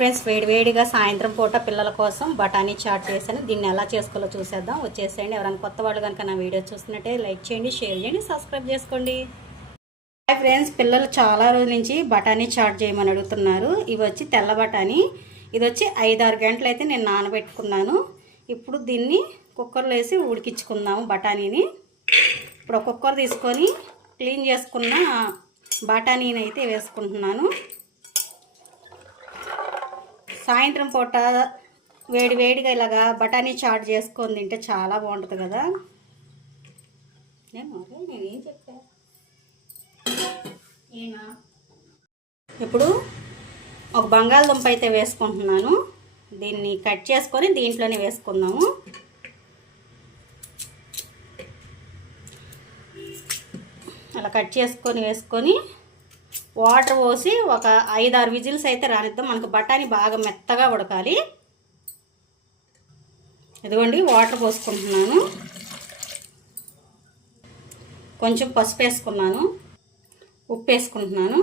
Friends వేడివేడిగా సాయంత్రం పూట పిల్లల కోసం బఠానీ చాట్ చేశాను. దీన్ని ఎలా చేసుకోవాలో చూసేద్దాం. వచ్చేసేయండి. ఎవరైనా కొత్త వాళ్ళు కనుక నా వీడియో చూస్తున్నట్టే లైక్ చేయండి షేర్ చేయండి సబ్స్క్రైబ్ చేసుకోండి. హాయ్ ఫ్రెండ్స్ పిల్లలు చాలా రోజుల నుంచి బఠానీ చాట్ చేయమని అడుగుతున్నారు. ఇవి వచ్చి తెల్ల బఠానీ. ఇది వచ్చి ఐదారు గంటలు అయితే నేను నానబెట్టుకున్నాను. ఇప్పుడు దీన్ని కుక్కర్లో వేసి ఉడికించుకుందాము బఠానీని. ఇప్పుడు కుక్కర్ తీసుకొని క్లీన్ చేసుకున్న బఠానీని అయితే వేసుకుంటున్నాను. సాయంత్రం పూట వేడి వేడిగా ఇలాగా బఠానీ చాట్ చేసుకొని తింటే చాలా బాగుంటుంది కదా. నేను నేనేం చెప్పా? ఇప్పుడు ఒక బంగాళదుంప అయితే వేసుకుంటున్నాను. దీన్ని కట్ చేసుకొని దీంట్లోనే వేసుకుందాము. అలా కట్ చేసుకొని వేసుకొని వాటర్ పోసి ఒక ఐదు ఆరు విజిల్స్ అయితే రానిద్దాం. మనకు బఠానీ బాగా మెత్తగా ఉడకాలి. ఇదిగోండి వాటర్ పోసుకుంటున్నాను. కొంచెం పసుపు వేసుకున్నాను. ఉప్పు వేసుకుంటున్నాను.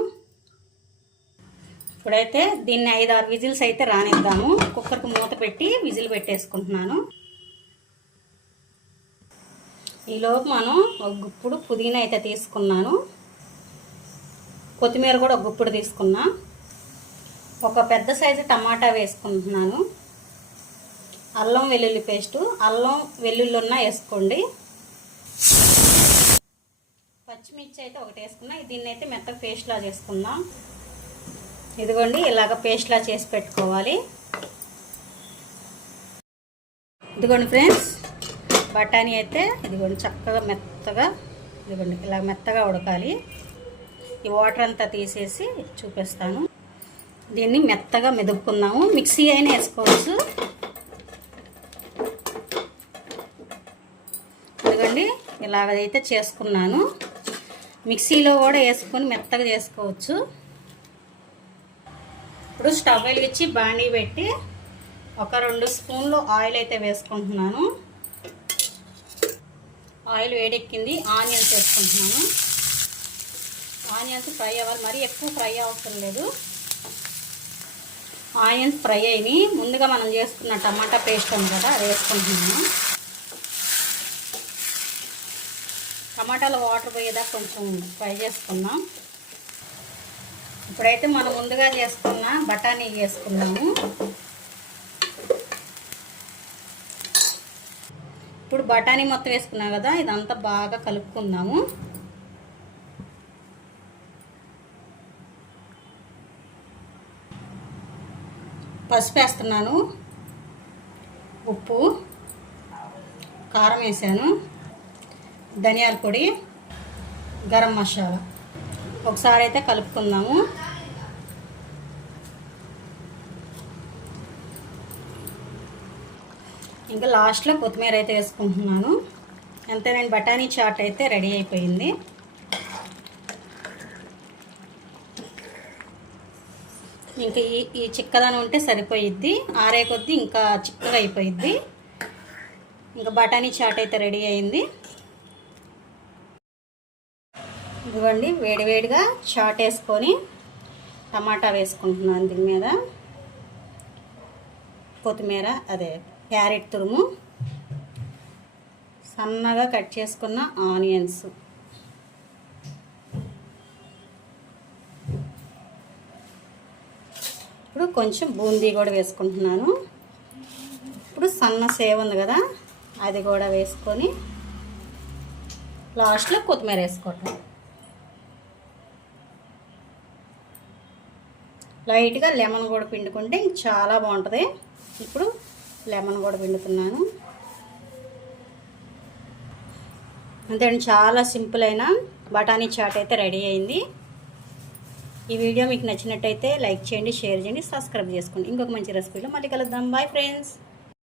ఇప్పుడైతే దీన్ని ఐదు ఆరు విజిల్స్ అయితే రానిద్దాము. కుక్కర్కి మూత పెట్టి విజిల్ పెట్టేసుకుంటున్నాను. ఈలోపు మనం ఒక గుప్పుడు పుదీనా అయితే తీసుకున్నాను. కొత్తిమీర కూడా ఒక గుప్పుడు తీసుకున్నా. ఒక పెద్ద సైజు టమాటా వేసుకుంటున్నాను. అల్లం వెల్లుల్లి పేస్టు. అల్లం వెల్లుల్లి ఉన్న వేసుకోండి. పచ్చిమిర్చి అయితే ఒకటి వేసుకున్నా. దీన్ని అయితే మెత్తగా పేస్ట్లా చేసుకుందాం ఇదిగోండి ఇలాగ పేస్ట్లా చేసి పెట్టుకోవాలి. ఇదిగోండి ఫ్రెండ్స్ బఠానీ అయితే ఇదిగోండి చక్కగా మెత్తగా ఇదిగోండి ఇలా మెత్తగా ఉడకాలి. ఈ వాటర్ అంతా తీసేసి చూపిస్తాను. దీన్ని మెత్తగా మెదుపుకుందాము. మిక్సీ అయినా వేసుకోవచ్చు. ఎందుకండి ఇలాగైతే చేసుకున్నాను. మిక్సీలో కూడా వేసుకొని మెత్తగా చేసుకోవచ్చు. ఇప్పుడు స్టవ్ వెలిగించి బాండీ పెట్టి ఒక రెండు స్పూన్లు ఆయిల్ అయితే వేసుకుంటున్నాను. ఆయిల్ వేడెక్కింది. ఆనియన్స్ వేసుకుంటున్నాను. ఆనియన్స్ ఫ్రై అవ్వాలి. మరీ ఎక్కువ ఫ్రై అవసరం లేదు. ఆనియన్స్ ఫ్రై అయినాయి. ముందుగా మనం చేసుకున్న టమాటా పేస్ట్ ఉంది కదా అది వేసుకుంటున్నాము టమాటాలో వాటర్ పోయేదా కొంచెం ఫ్రై చేసుకుందాం. ఇప్పుడైతే మనం ముందుగా చేసుకున్న బఠానీ వేసుకున్నాము ఇప్పుడు బఠానీ మొత్తం వేసుకున్నాం కదా ఇదంతా బాగా కలుపుకుందాము. పసుపు వేస్తున్నాను ఉప్పు కారం వేసాను. ధనియాల పొడి గరం మసాలా. ఒకసారి అయితే కలుపుకుందాము. ఇంకా లాస్ట్లో కొత్తిమీర అయితే వేసుకుంటున్నాను. అంతే నేను బఠానీ చాట్ అయితే రెడీ అయిపోయింది. ఇంకా ఈ ఈ చిక్కదనం ఉంటే సరిపోయిద్ది. ఆరే కొద్దీ ఇంకా చిక్కగా అయిపోయిద్ది ఇంకా బఠానీ చాట్ అయితే రెడీ అయింది. ఇదిగోండి వేడివేడిగా చాట్ వేసుకొని టమాటా వేసుకుంటున్నాను దీని మీద. కొత్తిమీర అదే క్యారెట్ తురుము. సన్నగా కట్ చేసుకున్న ఆనియన్స్. ఇప్పుడు కొంచెం బూందీ కూడా వేసుకుంటున్నాను. ఇప్పుడు సన్న సేవ్ ఉంది కదా అది కూడా వేసుకొని లాస్ట్లో కొత్తిమీర వేసుకోవటం. లైట్గా లెమన్ కూడా పిండుకుంటే ఇంక చాలా బాగుంటుంది. ఇప్పుడు లెమన్ కూడా పిండుతున్నాను. అంతే చాలా సింపుల్ అయిన బఠానీ చాట్ అయితే రెడీ అయింది. ఈ వీడియో మీకు నచ్చినట్టయితే లైక్ చేయండి షేర్ చేయండి సబ్స్క్రైబ్ చేసుకోండి. ఇంకొక మంచి రెసిపీలో మళ్ళీ కలుద్దాం. Bye friends